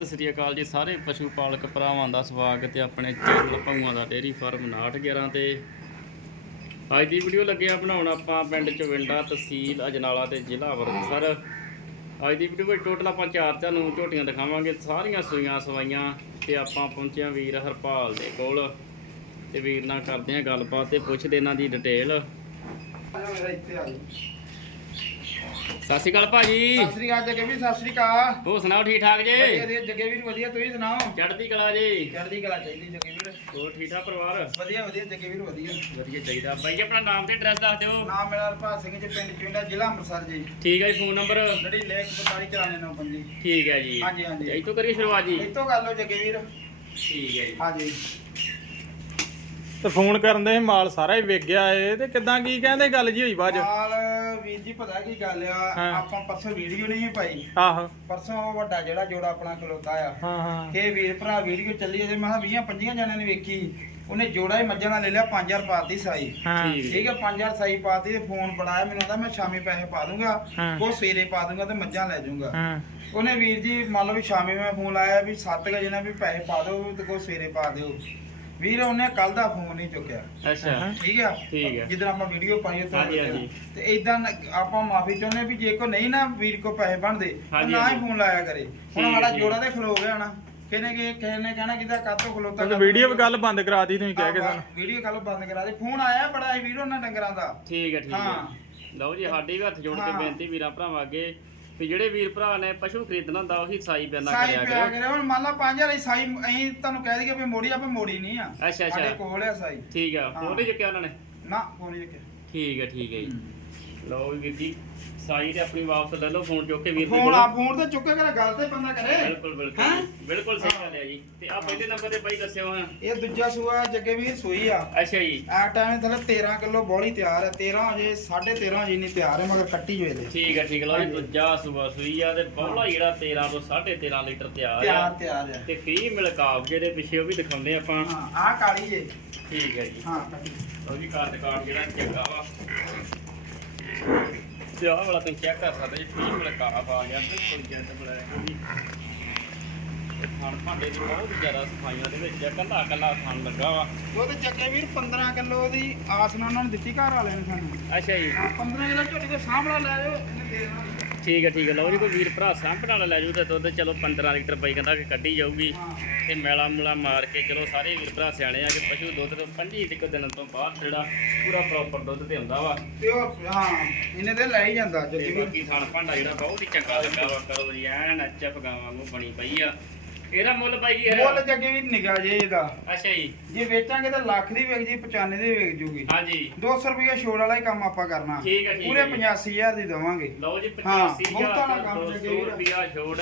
ਸਤਿ ਸ੍ਰੀ ਅਕਾਲ ਜੀ ਸਾਰੇ ਪਸ਼ੂ ਪਾਲਕ ਭਰਾਵਾਂ ਦਾ ਸਵਾਗਤ ਹੈ ਆਪਣੇ ਚੈਨਲ ਭੰਗੂਆਂ ਦਾ ਡੇਅਰੀ ਫਾਰਮ 911 ਤੇ। ਅੱਜ ਦੀ ਵੀਡੀਓ ਲੱਗਿਆ ਬਣਾਉਣ ਆਪਾਂ ਪਿੰਡ ਚਵਿੰਡਾ ਤਹਿਸੀਲ ਅਜਨਾਲਾ ਤੇ ਜ਼ਿਲ੍ਹਾ ਅੰਮ੍ਰਿਤਸਰ। ਅੱਜ ਦੀ ਵੀਡੀਓ ਵਿੱਚ ਟੋਟਲ ਆਪਾਂ ਚਾਰ ਤੁਹਾਨੂੰ ਝੋਟੀਆਂ ਦਿਖਾਵਾਂਗੇ, ਸਾਰੀਆਂ ਸੂਈਆਂ ਸਵਾਈਆਂ ਤੇ ਆਪਾਂ ਪਹੁੰਚੇ ਵੀਰ ਹਰਪਾਲ ਦੇ ਕੋਲ ਤੇ ਵੀਰ ਨਾਲ ਕਰਦੇ ਹਾਂ ਗੱਲਬਾਤ ਤੇ ਪੁੱਛਦੇ ਇਹਨਾਂ ਦੀ ਡਿਟੇਲ ਸਤਿ ਸ਼੍ਰੀ ਅਕਾਲ ਭਾਜੀ। ਸਤਿ ਸ੍ਰੀ ਅਕਾਲ ਜੱਗੇ ਵੀਰ ਸਤਿ ਸ੍ਰੀ ਅਕਾਲ। ਹੋਰ ਸੁਣਾਓ ਠੀਕ ਠਾਕ ਵਧੀਆ ਜੀ ਵਧੀਆ ਜੱਗੇ ਵੀਰ ਵਧੀਆ ਤੁਸੀਂ ਸੁਣਾਓ? ਚੜ੍ਹਦੀ ਕਲਾ ਜੀ। ਚੜ੍ਹਦੀ ਕਲਾ ਚਾਹੀਦੀ ਜੱਗੇ ਵੀਰ ਹੋਰ ਠੀਕ ਠਾਕ ਪਰਿਵਾਰ? ਵਧੀਆ ਵਧੀਆ ਜੱਗੇ ਵੀਰ ਵਧੀਆ। ਵਧੀਆ ਚਾਹੀਦਾ। ਬਾਈ ਜੀ ਆਪਣਾ ਨਾਮ ਤੇ ਐਡਰੈਸ ਦੱਸ ਦਿਓ। ਨਾਮ ਮੇਰਾ ਹਰਪਾਲ ਸਿੰਘ ਜੀ ਪਿੰਡ ਚੁੰਡਾ ਜ਼ਿਲ੍ਹਾ ਅੰਮ੍ਰਿਤਸਰ ਜੀ। ਠੀਕ ਹੈ ਜੀ ਫੋਨ ਨੰਬਰ? ਜਿਹੜੀ ਲੇਖ 45 ਚਲਾਣੇ ਨੌ ਪੰਜੀ। ਠੀਕ ਹੈ ਜੀ। ਹਾਂਜੀ, ਹਾਂਜੀ। ਇਹ ਤੋਂ ਕਰੀਏ ਸ਼ੁਰੂਆਤ ਜੀ? ਇਹ ਤੋਂ ਗੱਲ ਹੋ ਜੱਗੇ ਵੀਰ ਠੀਕ ਹੈ ਜੀ। ਹਾਂਜੀ। ਤੇ ਫੋਨ ਕਰਨ ਦੇ ਮਾਲ ਸਾਰਾ ਹੀ ਵਿਕ ਗਿਆ ਏ ਤੇ ਕਿਦਾਂ ਕੀ ਕਹਿੰਦੇ ਗੱਲ ਜੀ ਹੋਈ ਬਾਅਦ ਚ? ਨਾਲ ਵੀਰ ਜੀ ਪਤਾ ਕੀ ਗੱਲ ਆ? ਹਾਂ। ਆਪਾਂ ਪਰਸੋਂ ਵੀਡੀਓ ਨਹੀਂ ਪਾਈ। ਆਹੋ। ਪਰਸੋਂ ਉਹ ਵੱਡਾ ਜਿਹੜਾ ਜੋੜਾ ਆਪਣਾ ਖਲੋਤਾ ਆ। ਹਾਂ ਹਾਂ। ਕਿ ਵੀਰ ਭਰਾ ਵੀਡੀਓ ਚੱਲੀ ਜੇ ਮੈਂ 20 25 ਜਣਿਆਂ ਨੇ ਵੇਖੀ। ਉਹਨੇ ਜੋੜਾ ਹੀ ਮੱਝਾਂ ਦਾ ਲੈ ਲਿਆ 5000 ਪਾਤੀ ਸਾਈ। ਹਾਂ। ਠੀਕ। ਠੀਕ ਹੈ 5000 ਸਾਈ ਪਾਤੀ ਤੇ ਫੋਨ ਬਣਾਇਆ ਮੈਨੂੰ ਕਹਿੰਦਾ ਮੈਂ ਸ਼ਾਮੀ ਪੈਸੇ ਪਾ ਦੂੰਗਾ। ਹਾਂ। ਉਹ ਸਵੇਰੇ ਪਾ ਦੂੰਗਾ ਤੇ ਮੱਝਾਂ ਲੈ ਜਾਊਂਗਾ। ਹਾਂ। ਉਹਨੇ ਵੀਰ ਜੀ ਮੰਨ ਲਓ ਵੀ ਸ਼ਾਮੀ ਮੈਂ ਫੋਨ ਲਾਇਆ ਵੀ 7 ਵਜੇ ਨਾਲ ਵੀ ਪੈਸੇ ਪਾ ਦਿਓ ਤੇ ਕੋ ਸਵੇਰੇ ਪਾ ਦਿਓ। ਵੀਰ ਉਹਨੇ ਕੱਲ ਦਾ ਫੋਨ ਨਹੀਂ ਚੁੱਕਿਆ। ਅੱਛਾ। ਠੀਕ ਆ? ਠੀਕ ਹੈ ਜਿੱਦਣ ਆਪਾਂ ਵੀਡੀਓ ਪਾਈ ਉੱਥੇ ਹਾਂਜੀ, ਹਾਂਜੀ। ਤੇ ਇਦਾਂ ਆਪਾਂ ਮਾਫੀ ਚਾਹੁੰਦੇ ਵੀ ਜੇ ਕੋ ਨਹੀਂ ਨਾ ਵੀਰ ਕੋ ਪੈਸੇ ਬਣਦੇ ਤਾਂ ਹਾਂਜੀ, ਨਾ ਹੀ ਹਾਂਜੀ। ਫੋਨ ਲਾਇਆ ਕਰੇ। ਹੁਣ ਸਾਡਾ ਠੀਕ। ਜੋੜਾ ਤੇ ਖਲੋ ਗਿਆ ਨਾ। ਕਿਹਨੇ ਕਿ ਕਿਸੇ ਨੇ ਕਹਿਣਾ ਕਿਦਾ ਕਾਤੋਂ ਖਲੋਤਾ ਤੇ ਵੀਡੀਓ ਵੀ ਗੱਲ ਬੰਦ ਕਰਾਤੀ ਤੁਸੀਂ ਕਹਿ ਕੇ ਸਾਨੂੰ। ਵੀਡੀਓ ਕੱਲ ਬੰਦ ਕਰਾ ਦੇ। ਫੋਨ ਆਇਆ ਬੜਾ ਸੀ ਵੀਰ ਉਹਨਾਂ ਡੰਗਰਾਂ ਦਾ। ਠੀਕ ਹੈ ਠੀਕ ਹੈ ਹਾਂ। ਲਓ ਜੀ ਸਾਡੇ ਵੀ ਹੱਥ ਜੋੜ ਕੇ ਹਾਂ। ਬੇਨਤੀ ਵੀਰਾਂ ਭਰਾਵਾਂ ਅੱਗੇ। ਵੀ ਜਿਹੜੇ ਵੀਰ ਭਰਾ ਨੇ ਪਸ਼ੂ ਖਰੀਦਣਾ ਹੁੰਦਾ ਉਹੀ ਸਾਈ ਬਿਆਨਾ ਸਾਈ ਕਰਿਆ ਪਿਆ ਕਰੋ ਕਰੇ ਹੁਣ ਮੰਨ ਲਾ 5000 ਦੀ ਸਾਈ ਅਸੀਂ ਤੁਹਾਨੂੰ ਕਹਿ ਦਈਏ ਵੀ ਮੋੜੀ ਆਪਾਂ ਮੋੜੀ ਨਹੀਂ ਆ। ਅੱਛਾ ਸਾਡੇ ਅੱਛਾ ਕੋਲ ਆ ਸਾਈ। ਠੀਕ ਆ। ਹਾਂ। ਫੋਨ ਨਹੀਂ ਚੁੱਕਿਆ ਉਹਨਾਂ ਨੇ? ਨਾ ਫੋਨ ਹੀ ਠੀਕ ਹੈ ਠੀਕ ਹੈ ਜੀ। ਲਓ ਜੀ ਵੀਰ ਜੀ ਸਾਈ ਤੇ ਆਪਣੀ ਵਾਪਸ ਲੈ ਲਓ ਫੋਨ ਚੁੱਕ ਕੇ ਵੀਰ ਦੇ ਫੋਨ ਆ ਫੋਨ ਤੇ ਚੁੱਕੇ ਕਰ ਗੱਲ ਤੇ ਬੰਦਾ ਕਰੇ। ਬਿਲਕੁਲ ਬਿਲਕੁਲ। ਹੈਂ? ਜੀ। ਬਿਲਕੁਲ ਸਹੀ ਗੱਲ ਹੈ ਜੀ। ਤੇ ਆ ਪਹਿਲੇ ਨੰਬਰ ਤੇ ਬਾਈ ਦੱਸਿਓ ਹਾਂ। ਇਹ ਦੂਜਾ ਸੂਆ ਜੱਗੇ ਵੀਰ ਸੂਈ ਆ। ਅੱਛਾ ਜੀ। ਆ ਟਾਈਮ ਥੱਲੇ 13 ਕਿਲੋ ਬੋਲੀ ਤਿਆਰ ਹੈ। 13 ਅਜੇ 13.5 ਅਜੇ ਨਹੀਂ ਤਿਆਰ ਹੈ ਮਗਰ ਕੱਟੀ ਜੋ ਇਹਦੇ ਠੀਕ ਹੈ ਠੀਕ ਲਓ ਜੀ। ਦੂਜਾ ਸੂਆ ਸੂਈ ਆ ਤੇ ਬੌਲਾ ਜਿਹੜਾ 13 ਤੋਂ 13.5 ਲੀਟਰ ਤਿਆਰ ਤਿਆਰ ਆ। ਤਿਆਰ ਹੈ। ਤੇ ਫੀ ਮਿਲਕਾਬ ਜਿਹਦੇ ਪਿੱਛੇ ਉਹ ਵੀ ਦਿਖਾਉਂਦੇ ਆਪਾਂ। ਹਾਂ ਆ ਕਾਲੀ ਜੇ। ਠੀਕ ਹੈ ਜੀ। ਹਾਂ ਉਹ ਵੀ ਕਾਰਡ ਕਾਰਡ ਜਿਹੜਾ ਚੰਗਾ ਵਾ। ਤੇ ਆਹ ਵਾਲਾ ਤੁਸੀਂ ਚੈੱਕ ਕਰ ਸਕਦੇ ਜੀ ਫੀ ਮਿਲਕਾਬ ਆ ਗਿਆ ਬਿਲਕੁਲ ਜੈਂਟ ਬਲੈਕ ਜੀ ਤੇ ਖਾਣ ਭਾਂਡੇ ਦੀ ਬਹੁਤ ਜ਼ਿਆਦਾ ਸਫਾਈਆਂ ਦੇ ਵਿੱਚ ਆ ਕੱਲਾ ਕੱਲਾ ਖਾਣ ਲੱਗਾ ਵਾ। ਉਹ ਤੇ ਵੀਰ 15 ਕਿਲੋ ਦੀ ਆਸ ਨਾਲ ਉਹਨਾਂ ਨੇ ਦਿੱਤੀ ਘਰ ਵਾਲਿਆਂ ਨੇ ਸਾਨੂੰ। ਅੱਛਾ ਜੀ। 15 ਕਿਲੋ ਝੋਟੀ ਦੇ ਸਾਹਮਣਾ ਲੈ ਲਿਓ ਇਹਨੇ ਦੇ ਦੇਣਾ। ਠੀਕ ਹੈ ਠੀਕ ਹੈ। ਲਓ ਜੀ ਕੋਈ ਵੀਰ ਭਰਾ ਸਾਂਭਣ ਵਾਲਾ ਲੈ ਜੂ ਤੇ ਦੁੱਧ ਚਲੋ 15 ਲੀਟਰ ਪਈ ਕਹਿੰਦਾ ਕਿ ਕੱਢੀ ਜਾਊਗੀ। ਤੇ ਮੈਲਾ ਮੂਲਾ ਮਾਰ ਕੇ ਚਲੋ ਸਾਰੇ ਵੀਰ ਭਰਾ ਸਿਆਣੇ ਆ ਕਿ ਪਸ਼ੂ ਦੁੱਧ ਤੋਂ 25 ਤੱਕ ਦਿਨ ਤੋਂ ਬਾਅਦ ਜਿਹੜਾ ਪੂਰਾ ਪ੍ਰੋਪਰ ਦੁੱਧ ਤੇ ਹੁੰਦਾ ਵਾ। ਤੇ ਉਹ ਹਾਂ ਇਹਨੇ ਤੇ ਲੈ ਹੀ ਜਾਂਦਾ ਤੇ ਬਾਕੀ ਥਣ ਭਾਂਡਾ ਜਿਹੜਾ ਬਹੁਤ ਹੀ ਚੰਗਾ ਲੱਗਾ ਵਾ ਕਰੋ ਜੀ ਐਨ ਅੱਚਾ ਗਾਂ ਵਾਂਗੂ ਬਣੀ ਪਈ ਆ। ਇਹਦਾ ਮੁੱਲ ਪਾਈ ਕੀ ਮੁੱਲ ਜੱਗੇ ਵੀਰ ਨਿਗਾ ਜੇ ਇਹਦਾ ਅੱਛਾ ਜੀ ਜੇ ਵੇਚਾਂਗੇ ਤਾਂ ਲੱਖ ਦੀ ਵਿਕ ਜੀ 95 ਦੀ ਵਿਕ ਜੂਗੀ ਹਾਂਜੀ 200 ਰੁਪਏ ਛੋੜ ਵਾਲਾ ਹੀ ਕੰਮ ਆਪਾਂ ਕਰਨਾ ਠੀਕ ਹੈ, ਠੀਕ ਪੂਰੇ ਹੈ ਜੀ। 85000 ਦੀ ਦਵਾਂਗੇ ਲਓ ਜੀ ਹਾਂ, 85000 ਬਹੁਤਾ ਨਾ ਕੰਮ 200 ਲੱਗੇ ਵੀਰ। ਰੁਪਿਆ ਛੋੜ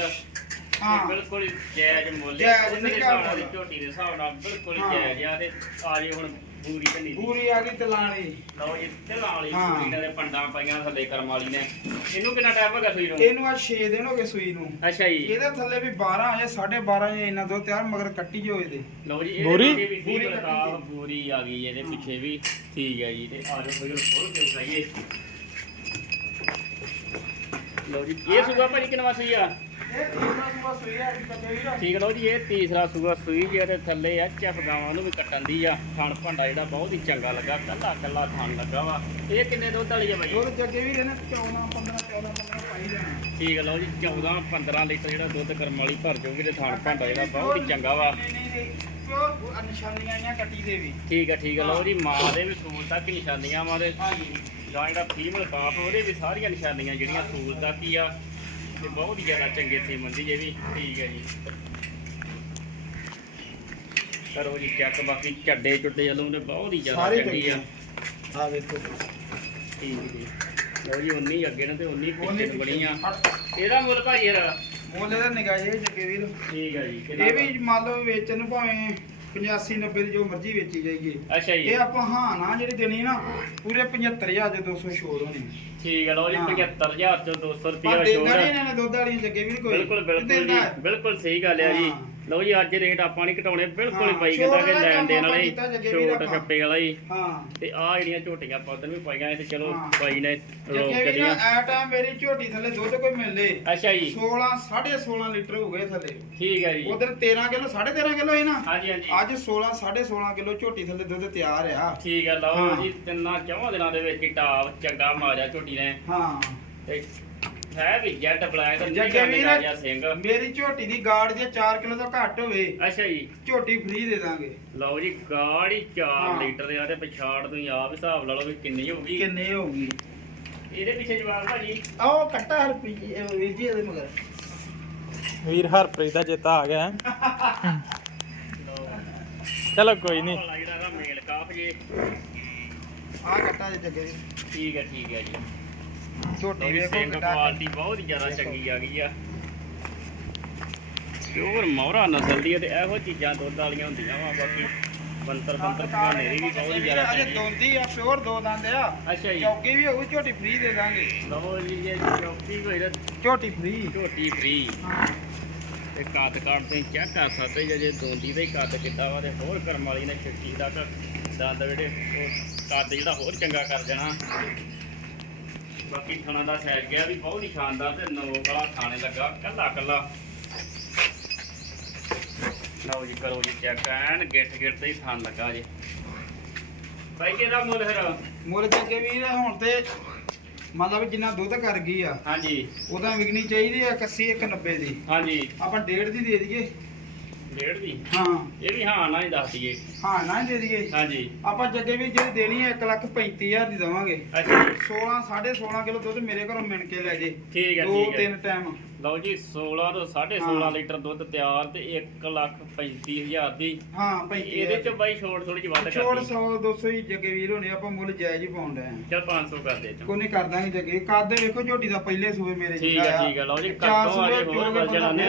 ਬਿਲਕੁਲ ਜਾਇਜ਼ ਮੁੱਲ। ਜਾਇਜ਼ ਮੁੱਲ। ਝੋਟੀ ਦੇ ਹਿਸਾਬ ਨਾਲ ਬਿਲਕੁਲ। ਜਾਇਜ਼ ਆ ਤੇ ਆ ਜੀ ਹੁਣ ਪੂਰੀ ਢੰਡੀ ਦੀ। ਪੂਰੀ ਆ ਗਈ ਤਲਾਣੀ ਲਓ ਜੀ ਢਿੱਲਾਂ ਵਾਲੀ ਹਾਂ। ਪੂਰੀ ਨੇ ਪੰਡਾਂ ਪਾਈਆਂ ਥੱਲੇ ਕਰਮ ਵਾਲੀ ਨੇ। ਇਹਨੂੰ ਕਿੰਨਾ ਟਾਈਮ ਹੋ ਗਿਆ ਸੂਈ ਨੂੰ? ਇਹਨੂੰ ਆ 6 ਦਿਨ ਹੋ ਗਏ ਸੂਈ ਨੂੰ। ਅੱਛਾ ਜੀ। ਇਹਦੇ ਥੱਲੇ ਵੀ 12 ਅਜੇ 12.5 ਅਜੇ ਇੰਨਾ ਦੋ ਤਿਆਰ ਮਗਰ ਕੱਟੀ ਜੋ ਇਹਦੇ। ਲਓ ਜੀ ਇਹਦੇ ਬੋਰੀ? ਪਿੱਛੇ ਵੀ ਬੋਰੀ ਕੱਟੀ ਲਗਾਵ ਬੂਰੀ ਆ ਗਈ ਇਹਦੇ ਪਿੱਛੇ ਵੀ। ਠੀਕ ਹੈ ਜੀ ਤੇ ਆ ਜਾਓ ਬਿਲਕੁਲ ਖੋਲ ਕੇ ਉਠਾਈਏ ਲਓ ਜੀ ਇਹ ਸੂਆ ਭਾਜੀ ਕਿੰਨਵਾ ਸੂਈ ਆ? ਆ ਠੀਕ ਲਓ ਜੀ ਇਹ ਤੀਸਰਾ ਸੂਆ ਸੂਈ ਜੀ ਇਹਦੇ ਥੱਲੇ ਆ ਚਫ ਗਾਵਾਂ ਨੂੰ ਵੀ ਕੱਟਣ ਦੀ ਆ। ਥਣ ਭਾਂਡਾ ਜਿਹੜਾ ਬਹੁਤ ਹੀ ਚੰਗਾ ਲੱਗਾ ਕੱਲਾ ਕੱਲਾ ਥਣ ਲੱਗਾ ਵਾ। ਇਹ ਕਿੰਨੇ ਦੁੱਧ ਵਾਲੀ ਆ ਬਾਈ? ਦੁੱਧ ਜੱਗੇ ਵੀਰ ਇਹਨੇ 14 15 14 15 ਪਾਈ ਜਾਣਾ। ਠੀਕ ਲਓ ਜੀ 14 15 ਲੀਟਰ ਜਿਹੜਾ ਦੁੱਧ ਕਰਮ ਵਾਲੀ ਭਰ ਜਾਊਗੀ ਤੇ ਥਣ ਭਾਂਡਾ ਜਿਹੜਾ ਬਹੁਤ ਹੀ ਚੰਗਾ ਵਾ। ਨਿਸ਼ਾਨੀਆਂ ਆਈਆਂ ਕੱਟੀ ਦੇ ਵੀ। ਠੀਕ ਹੈ ਠੀਕ ਹੈ ਲਓ ਜੀ ਮਾਂ ਦੇ ਵੀ ਸੂਲ ਤੱਕ ਨਿਸ਼ਾਨੀਆਂ ਵਾ ਤੇ ਹਾਂਜੀ। ਜਿਹੜਾ ਫੀਮੇਲ ਕਾਫ ਉਹਦੇ ਵੀ ਸਾਰੀਆਂ ਨਿਸ਼ਾਨੀਆਂ ਜਿਹੜੀਆਂ ਸੂਲ ਤੱਕ ਹੀ ਆ। ਤੇ ਬਹੁਤ ਹੀ ਜ਼ਿਆਦਾ ਚੰਗੇ ਸੀਮਨ ਦੀ ਇਹ ਵੀ ਠੀਕ ਹੈ ਜੀ। ਕਰੋ ਜੀ ਚੈੱਕ ਬਾਕੀ ਚੱਡੇ ਚੁੱਡੇ ਵੱਲੋਂ ਤੇ ਬਹੁਤ ਹੀ ਜ਼ਿਆਦਾ ਚੰਗੀ ਆ। ਆ ਵੇਖੋ ਠੀਕ ਜੀ। ਲਓ ਜੀ 19 ਅੱਗੇ ਨੇ ਤੇ 19 ਉਹਨੇ ਪਿੱਛੇ ਬਣੀ ਆ। ਇਹਦਾ ਮੁੱਲ ਭਾਜੀ ਯਾਰ ਮੁੱਲ ਦਾ ਨਿਗਾਹ ਜੇ ਜੱਗੇ ਵੀਰ। ਠੀਕ ਹੈ ਜੀ ਇਹ ਵੀ ਮੰਨ ਲਓ ਵੇਚਣ ਨੂੰ ਭਾਵੇਂ 85 90 ਦੀ ਜੋ ਮਰਜ਼ੀ ਵੇਚੀ ਜਾਈਏ। ਅੱਛਾ ਜੀ। ਇਹ ਆਪਾਂ ਹਾਂ ਨਾ ਜਿਹੜੀ ਦੇਣੀ ਨਾ ਪੂਰੇ 75000 ਦੇ 200 ਛੋੜ ਹੋਣੇ ਠੀਕ ਹੈ ਲਓ ਜੀ ਹਾਂ। 75000 ਤੋਂ 200 ਪਰ ਰੁਪਿਆ ਦੇਂਦਾ ਛੋੜ ਨਹੀਂ ਇਹਨਾਂ ਨੇ ਦੁੱਧ ਵਾਲੀਆਂ ਜੱਗੇ ਵੀ ਨੀ ਕੋਈ। ਬਿਲਕੁਲ ਸਹੀ ਗੱਲ ਹੈ ਜੀ। ਲਓ ਜੀ ਅੱਜ ਰੇਟ ਆਪਾਂ ਨਹੀਂ ਘਟਾਉਣੇ ਬਿਲਕੁਲ ਹੀ ਹਾਂ, ਛੋਟ ਕਹਿੰਦਾ ਕਿ ਲੈਣ ਦੇਣ ਵਾਲੇ ਛੋਟ। ਛੱਪੇ ਵਾਲਾ ਜੀ। ਹਾਂ। ਤੇ ਆਹ ਜਿਹੜੀਆਂ ਝੋਟੀਆਂ ਆਪਾਂ ਉਧਰ ਵੀ ਪਾਈਆਂ ਇਹ ਚਲੋ ਹਾਂ। ਬਾਈ ਨੇ ਨਾ ਕਰੀਆਂ ਐ ਟਾਈਮ ਮੇਰੀ ਝੋਟੀ ਥੱਲੇ ਦੁੱਧ ਕੋਈ ਮਿਲ ਲੇ। ਅੱਛਾ ਜੀ। 16 16.5 ਲੀਟਰ ਹੋ ਗਏ ਥੱਲੇ। ਠੀਕ ਹੈ ਜੀ। ਉਧਰ 13 ਕਿਲੋ 13.5 ਕਿਲੋ ਹੈ ਨਾ? ਹਾਂਜੀ ਹਾਂਜੀ। ਅੱਜ 16 16.5 ਕਿਲੋ ਝੋਟੀ ਥੱਲੇ ਦੁੱਧ ਤਿਆਰ ਆ। ਠੀਕ ਹੈ ਲਓ ਹਾਂ। ਜੀ ਤਿੰਨਾਂ ਚੌਹਾਂ ਦਿਨਾਂ ਦੇ ਵਿੱਚ ਹੀ ਟਾਪ ਚੰਗਾ ਮਾਰਿਆ ਝੋਟੀ ਨੇ। ਹਾਂ। ਤੇ ਹੈ ਵੀ ਜੈਟ ਬਲੈਕ ਤੇ ਜੱਗੇ ਵੀਰ ਰਾਜਾ ਸਿੰਘ। ਮੇਰੀ ਝੋਟੀ ਦੀ ਗਾੜ ਜੇ 4 ਕਿਲੋ ਤੋਂ ਘੱਟ ਹੋਵੇ ਅੱਛਾ ਜੀ। ਝੋਟੀ ਫ੍ਰੀ ਦੇ ਦਾਂਗੇ। ਲਓ ਜੀ ਗਾੜੀ 4 ਹਾਂ। ਲੀਟਰ ਦੇ ਆ ਤੇ ਪਛਾੜ ਤੁਸੀਂ ਆਪ ਹਿਸਾਬ ਲਾ ਲਓ ਵੀ ਕਿੰਨੀ ਹੋਊਗੀ। ਕਿੰਨੇ ਹੋਊਗੀ? ਇਹਦੇ ਪਿੱਛੇ ਜਵਾਬ ਭਾਜੀ। ਆਹ ਕੱਟਾ ਹਰਪੀ ਵੀਰ ਜੀ ਇਹਦੇ ਮਗਰ। ਵੀਰ ਹਰਪ੍ਰੀਤ ਦਾ ਚੇਤਾ ਆ ਗਿਆ। ਚਲੋ ਕੋਈ ਨਹੀਂ ਮੇਲ ਕਾਫ ਜੇ। ਆਹ ਕੱਟਾ ਜੇ ਜੱਗੇ ਦੀ ਠੀਕ ਹੈ ਠੀਕ ਹੈ ਜੀ। ਝੋਟੀ ਵੇਖੋ ਕਿੱਡਾ ਕੁਆਲਿਟੀ ਬਹੁਤ ਜ਼ਿਆਦਾ ਚੰਗੀ ਆ ਗਈ ਆ। ਪਿਓਰ ਮੌਰਾ ਨਸਲ ਦੀ ਤੇ ਇਹੋ ਚੀਜ਼ਾਂ ਦੁੱਧ ਵਾਲੀਆਂ ਹੁੰਦੀਆਂ ਵਾ ਬਾਕੀ ਬੰਤਰ ਬੰਤਰ ਭਾਣੇ ਦੀ ਵੀ ਬਹੁਤ ਹੀ ਜ਼ਿਆਦਾ ਅਜੇ ਚੰਗੀ। ਦੋਂਦੀ ਆ ਪਿਓਰ ਦੋ ਦੰਦ ਆ। ਅੱਛਾ ਜੀ। ਚੌਕੀ ਵੀ ਹੋਊ ਝੋਟੀ ਫ੍ਰੀ ਦੇ ਦਾਂਗੇ। ਲਓ ਜੀ ਜੇ ਚੌਕੀ ਕੋਈ ਤਾਂ ਝੋਟੀ ਫ੍ਰੀ ਝੋਟੀ ਫ੍ਰੀ ਤੇ ਕੱਦ ਕਾਟ ਤੁਸੀਂ ਚੈੱਕ ਕਰ ਸਕਦੇ ਜੇ ਜੇ ਦੋਂਦੀ ਦਾ ਹੀ ਕੱਦ ਕਿੱਦਾਂ ਵਾ ਤੇ ਹੋਰ ਕਰਮ ਵਾਲੀ ਨੇ ਛਿੱਟੀ ਤੱਕ ਦੰਦ ਜਿਹੜੇ ਉਹ ਕੱਦ ਜਿਹੜਾ ਹੋਰ ਚੰਗਾ ਕਰ ਦੇਣਾ। ਬਾਕੀ ਖਾਣਾ ਦਾ ਸਾਈਜ਼ ਗਿਆ ਵੀ ਬਹੁਤ ਹੀ ਸ਼ਾਨਦਾਰ ਤੇ ਨੋਕ ਵਾਲਾ ਖਾਣੇ ਲੱਗਾ ਕੱਲਾ ਕੱਲਾ। ਲਓ ਜੀ ਕਰੋ ਜੀ ਚੈੱਕ ਐਨ ਗਿੱਟ ਗਿੱਟ ਤੇ ਹੀ ਖਾਣ ਲੱਗਾ ਜੀ। ਭਾਈ ਕਿਹਦਾ ਮੁੱਲ ਫਿਰ? ਮੁੱਲ ਜੱਗੇ ਵੀਰ ਹੁਣ ਤੇ ਮਤਲਬ ਜਿੰਨਾ ਦੁੱਧ ਕਰ ਗਈ ਆ ਹਾਂਜੀ। ਉਹਦਾ ਵਿਕਣੀ ਚਾਹੀਦੀ ਆ 81 190 ਦੀ। ਹਾਂਜੀ। ਆਪਾਂ ਡੇਢ ਦੀ ਦੇ ਦਈਏ। ਡੇਢ ਦੀ ਹਾਂ। ਇਹ ਵੀ ਹਾਂ ਨਾ ਹੀ ਦੱਸ ਦਈਏ। ਹਾਂ ਨਾ ਹੀ ਦੇ ਦਈਏ। ਹਾਂਜੀ। ਆਪਾਂ ਜੱਗੇ ਵੀ ਜਿਹੜੀ ਦੇਣੀ ਹੈ 1 ਲੱਖ 35000 ਦੀ ਦਵਾਂਗੇ। ਅੱਛਾ ਜੀ। 16 16.5 ਕਿਲੋ ਦੁੱਧ ਮੇਰੇ ਘਰੋਂ ਮਿਣ ਕੇ ਲੈ ਜੇ। ਠੀਕ ਹੈ ਦੋ ਠੀਕ ਹੈ। ਤਿੰਨ ਟਾਈਮ ਲਓ ਜੀ 16 ਤੋਂ 16.5 ਹਾਂ। ਲੀਟਰ ਦੁੱਧ ਤਿਆਰ ਤੇ 1 ਲੱਖ 35000 ਦੀ। ਹਾਂ ਇਹਦੇ 35 ਚ ਬਾਈ ਛੋੜ ਥੋੜੀ ਜਿਹੀ ਵੱਧ ਛੋੜ ਕਰਦੀ। 100 200 ਹੀ ਜੱਗੇ ਵੀਰ ਹੋਣੇ ਆਪਾਂ ਮੁੱਲ ਜਾਇਜ਼ ਹੀ ਪਾਉਣ ਡਏ ਆ ਚਲ 500 ਕਰ ਦੇ ਚੋ ਕੋਈ ਨਹੀਂ ਕਰ ਦਾਂਗੇ ਜੱਗੇ। ਕੱਦ ਵੇਖੋ ਝੋਟੀ ਦਾ ਪਹਿਲੇ ਸੂਏ ਮੇਰੇ ਠੀਕ ਹੈ, ਠੀਕ ਹੈ, ਲਓ ਜੀ, ਚਾਰ ਕੱਦੋਂ ਆ ਜੇ ਸੂਏ ਹੋਰ ਚੋਗੇ ਵੱਧ ਜਾਣਾ ਬੰਦਾ ਨੇ।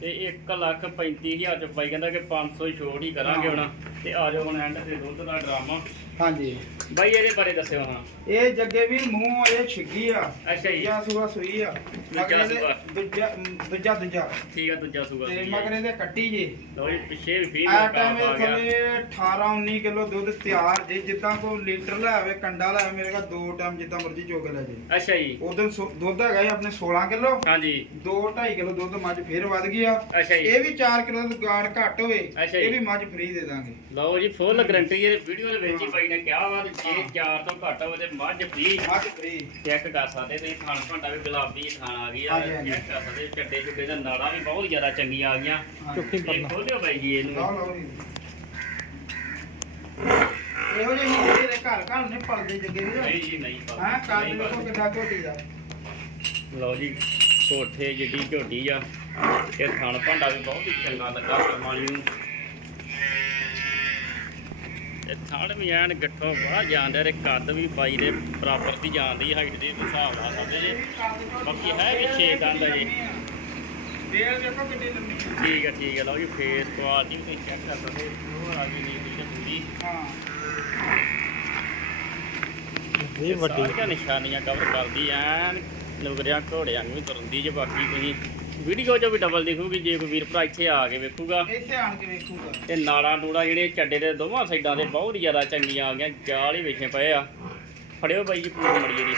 ਤੇ 1 ਲੱਖ 35000 ਚ ਬਾਈ ਕਹਿੰਦਾ ਕਿ 500 ਹੀ ਛੋੜ ਹੀ ਕਰਾਂਗੇ। ਹੁਣ ਤੇ ਆ ਜਾਓ ਹੁਣ ਐਂਡ ਤੇ ਦੁੱਧ ਦਾ ਡਰਾਮਾ। ਹਾਂਜੀ। ਬਾਈ ਇਹਦੇ ਬਾਰੇ ਦੱਸਿਓ ਹਾਂ ਇਹ ਜੱਗੇ ਵੀ ਮੂੰਹ ਇਹ ਛਿੱਗੀ ਆ ਅੱਛਾ ਜੀ। ਦੂਜਾ ਸੂਆ ਸੂਈ ਆ। ਮਗਰ ਇਹਦੇ ਸੂਆ। ਦੂਜਾ ਦੂਜਾ ਦੂਜਾ। ਠੀਕ ਹੈ ਦੂਜਾ ਸੂਗਾ ਤੇ ਮਗਰ ਇਹਦੇ ਕੱਟੀ ਜੇ। ਲਓ ਜੀ ਪਿੱਛੇ ਵੀ ਆ ਟਾਈਮ ਆ ਇਹ ਥੱਲੇ 18 19 ਕਿਲੋ ਦੁੱਧ ਤਿਆਰ ਜੇ ਜਿੱਦਾਂ ਕੋਈ ਲੀਟਰ ਲੈ ਆਵੇ ਕੰਡਾ ਲੈ ਆਵੇ ਮੇਰੇ ਕੋਲ ਦੋ ਟਾਈਮ ਜਿੱਦਾਂ ਮਰਜ਼ੀ ਚੋਕ ਲੈ ਜੇ। ਅੱਛਾ ਜੀ। ਉਦੋਂ ਦੁੱਧ ਹੈਗਾ ਜੀ ਆਪਣੇ 16 ਕਿਲੋ। ਹਾਂਜੀ। 2 2.5 ਕਿਲੋ ਦੁੱਧ ਮੱਝ ਫੇਰ ਵੱਧ ਗਈ ਆ ਅੱਛਾ ਜੀ। ਇਹ ਵੀ 4 ਕਿਲੋ ਦਾ ਗਾੜ ਘੱਟ ਹੋਵੇ ਅੱਛਾ ਇਹ। ਵੀ ਮੱਝ ਫ੍ਰੀ ਦੇ ਦਾਂਗੇ। ਲਓ ਜੀ ਫੁੱਲ ਗਰੰਟੀ ਇਹ ਵੀਡੀਓ ਦੇ ਵਿੱਚ ਹੀ ਬਾਈ ਨੇ ਕਿਹਾ ਵਾ ਕਿ ਜੇ 4 ਤੋਂ ਘੱਟ ਹੋਵੇ ਤੇ ਮੱਝ ਫ੍ਰੀ ਮੱਝ ਫ੍ਰੀ ਚੈੱਕ ਕਰ ਸਕਦੇ ਤੁਸੀਂ ਖਾਣ ਭਾਂਡਾ ਵੀ ਗੁਲਾਬੀ ਖਾਣ ਆ ਗਈ ਆ। ਹਾਂਜੀ, ਹਾਂਜੀ। ਚੈੱਕ ਕਰ ਸਕਦੇ ਚੱਡੇ ਚੁੱਡੇ ਦਾ ਨਾੜਾਂ ਵੀ ਬਹੁਤ ਜ਼ਿਆਦਾ ਚੰਗੀਆਂ ਆ ਗਈਆਂ। ਚੁੱਕੀ ਇਹ ਖੋਲਿਓ ਬਾਈ ਜੀ ਲਓ ਇਹਨੂੰ। ਲਓ ਜੀ। ਇਹੋ ਜਿਹੇ ਹੀਰੇ ਦੇ ਘਰ ਘਰ ਨੇ ਪਲਦੇ ਜੱਗੇ ਨਹੀਂ ਜੀ ਨਹੀਂ ਹਾਂ ਨਹੀਂ ਵੇਖੋ ਪਾ- ਕਿੱਡਾ ਦਾ ਲਓ ਜੀ। ਕੋਠੇ ਜਿੱਡੀ ਝੋਟੀ ਆ ਇਹ ਖਾਣ ਭਾਂਡਾ ਵੀ ਬਹੁਤ ਹੀ ਚੰਗਾ ਲੱਗਾ ਕਰਮਾਲੀ ਨੂੰ। ਇਹ ਥਣ ਵੀ ਐਨ ਗੱਠੋ ਬਾਹਰ ਜਾਂਦੇ ਤੇ ਕੱਦ ਵੀ ਬਾਈ ਦੇ ਬਰਾਬਰ ਦੀ ਜਾਂਦੀ ਹਾਈਟ ਦੇ ਹਿਸਾਬ ਨਾਲ ਸਮਝੇ ਜੇ। ਬਾਕੀ ਹੈ ਵੀ ਛੇ ਦੰਦ ਆ ਜੀ। ਦੇਰ ਵੇਖੋ ਕਿੱਡੀ ਲੰਮੀ ਠੀਕ ਹੈ ਠੀਕ ਹੈ ਲਓ ਜੀ ਫੇਸ ਕੁਆਲਿਟੀ ਵੀ ਚੈੱਕ ਕਰ ਸਕਦੇ ਹੋ ਆ ਗਈ ਨੀਲੀ ਤੇ ਪੂਰੀ। ਹਾਂ। ਇਹ ਵੱਡੀ ਨਿਸ਼ਾਨੀਆਂ ਕਵਰ ਕਰਦੀ ਐਨ। ਨੁਗਰਿਆਂ ਘੋੜਿਆਂ ਨੂੰ ਵੀ ਤੁਰਨ ਦੀ ਜੇ ਬਾਕੀ ਤੁਸੀਂ ਵੀਡੀਓ 'ਚ ਵੀ ਡਬਲ ਦਿਖੂਗੀ ਜੇ ਕੋਈ ਵੀਰ ਭਰਾ ਇੱਥੇ ਆ ਕੇ ਵੇਖੂਗਾ। ਇੱਥੇ ਆਣ ਕੇ ਵੇਖੂਗਾ। ਤੇ ਨਾੜਾ ਨੂੜਾ ਜਿਹੜੇ ਚੱਡੇ ਦੇ ਦੋਵਾਂ ਸਾਈਡਾਂ ਦੇ ਬਹੁਤ ਹੀ ਜ਼ਿਆਦਾ ਚੰਗੀਆਂ ਆ ਗਈਆਂ ਜਾਲ ਹੀ ਵੇਖੇ ਪਏ ਆ। ਫੜਿਓ ਬਾਈ ਜੀ ਪੂਰੀ ਮੜੀਏ ਦੀ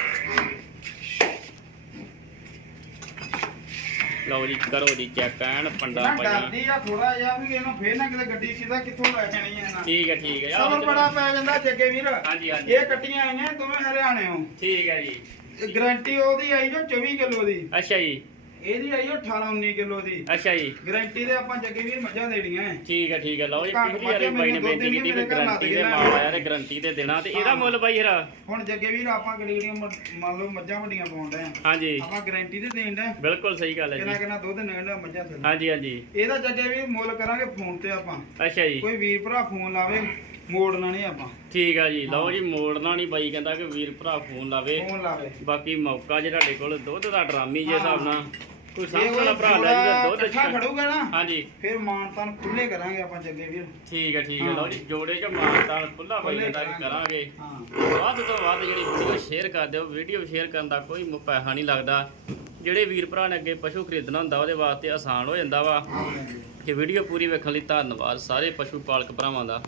ਲਓ ਜੀ ਕਰੋ ਜੀ ਚੈੱਕ ਐਨ ਪੰਡਾ ਨਾ ਪਾਈਆਂ। ਡਰਦੀ ਆ ਥੋੜਾ ਜਿਹਾ ਵੀ ਇਹਨੂੰ ਫੇਰ ਨਾ ਕਿਤੇ ਗੱਡੀ ਸਿੱਧਾ ਕਿੱਥੋਂ ਲੈ ਜਾਣੀ ਹੈ ਨਾ ਠੀਕ ਹੈ ਠੀਕ ਹੈ ਆਹ ਸਬਰ ਚਲੋ। ਬੜਾ ਪੈ ਜਾਂਦਾ ਜੱਗੇ ਵੀਰ। ਹਾਂਜੀ ਹਾਂਜੀ। ਇਹ ਕੱਟੀਆਂ ਆਈਆਂ ਦੋਵੇਂ ਹਰਿਆਣਿਓਂ ਠੀਕ ਹੈ ਜੀ। ਗਾਰੰਟੀ ਉਹਦੀ ਆਈ ਜੋ 24 ਕਿਲੋ ਦੀ। ਅੱਛਾ ਜੀ। ਇਹਦੀ ਆਈ ਉਹ 18 19 ਕਿਲੋ ਦੀ। ਅੱਛਾ ਜੀ। ਗਾਰੰਟੀ ਦੇ ਆਪਾਂ ਜੱਗੇ ਵੀਰ ਮੱਝਾਂ ਦੇਣੀਆਂ ਐ। ਠੀਕ ਹੈ ਠੀਕ ਹੈ ਲਓ ਜੀ ਪਿਛਲੀ ਵਾਰੀ ਬਾਈ ਨੇ ਬੇਨਤੀ ਕੀਤੀ ਵੀ ਗਰੰਟੀ ਦੇ। ਮਾਲ ਆਇਆ ਤੇ ਗਰੰਟੀ ਤੇ ਦੇਣਾ ਤੇ ਇਹਦਾ। ਮੁੱਲ ਬਾਈ ਹਰਾ ਹੁਣ ਜੱਗੇ ਵੀਰ ਆਪਾਂ ਗੜੀਆਂ ਮੰਨ ਲਓ ਮੱਝਾਂ ਵੱਡੀਆਂ ਪਾਉਂਦੇ ਆ। ਹਾਂਜੀ। ਆਪਾਂ ਗਾਰੰਟੀ ਤੇ ਦੇਣ ਦੇ ਬਿਲਕੁਲ ਸਹੀ ਗੱਲ ਹੈ ਕਿੰਨਾ ਜੀ ਕਿੰਨਾ ਦੁੱਧ ਨਿਕਲਦਾ ਮੱਝਾਂ ਥੱਲੇ। ਹਾਂਜੀ ਹਾਂਜੀ। ਇਹਦਾ ਜੱਗੇ ਵੀਰ ਮੁੱਲ ਕਰਾਂਗੇ ਫੋਨ ਤੇ ਆਪਾਂ। ਅੱਛਾ ਜੀ। ਕੋਈ ਵੀਰ ਭਰਾ ਫੋਨ ਲਾਵੇ। ਮੋੜਨਾ ਨਹੀਂ ਆਪਾਂ। ਠੀਕ ਆ ਜੀ ਲਓ। ਜੀ ਮੋੜਨਾ ਨਹੀਂ ਬਾਈ ਕਹਿੰਦਾ ਕਿ ਵੀਰ ਭਰਾ ਫੋਨ ਲਾਵੇ। ਫੋਨ ਲਾਵੇ। ਬਾਕੀ ਮੌਕਾ ਜੇ ਤੁਹਾਡੇ ਕੋਲ ਦੁੱਧ ਦਾ ਡਰਾਮੀ ਜੇ ਹਿਸਾਬ ਨਾਲ। ਕੋਈ ਸਾਂਭ ਵਾਲਾ ਭਰਾ ਲੈ ਜੀ ਦੁੱਧ ਇਕੱਠਾ ਖੜੂਗਾ ਨਾ ਹਾਂਜੀ। ਫਿਰ ਮਾਨਤਾਨ ਖੁੱਲੇ ਕਰਾਂਗੇ ਆਪਾਂ ਜੱਗੇ ਵੀਰ। ਠੀਕ ਹੈ ਠੀਕ ਹਾਂ। ਲਓ ਜੀ ਜੋੜੇ ਚ ਮਾਨਤਾਨ ਖੁੱਲਾ ਬਾਈ ਖੁੱਲੇ ਦਾ ਵੀ ਕਰਾਂਗੇ। ਹਾਂ। ਵੱਧ ਤੋਂ ਵੱਧ ਜਿਹੜੀ ਵੀਡੀਓ ਸ਼ੇਅਰ ਕਰ ਦਿਓ ਵੀਡੀਓ ਸ਼ੇਅਰ ਕਰਨ ਦਾ ਕੋਈ ਪੈਸਾ ਨਹੀਂ ਲੱਗਦਾ। ਜਿਹੜੇ ਵੀਰ ਭਰਾ ਨੇ ਅੱਗੇ ਪਸ਼ੂ ਖਰੀਦਣਾ ਹੁੰਦਾ ਉਹਦੇ ਵਾਸਤੇ ਆਸਾਨ ਹੋ ਜਾਂਦਾ ਵਾ। ਕਿ ਵੀਡੀਓ ਪੂਰੀ ਵੇਖਣ ਲਈ ਧੰਨਵਾਦ ਸਾਰੇ ਪਸ਼ੂ ਪਾਲਕ ਭਰਾਵਾਂ ਦਾ।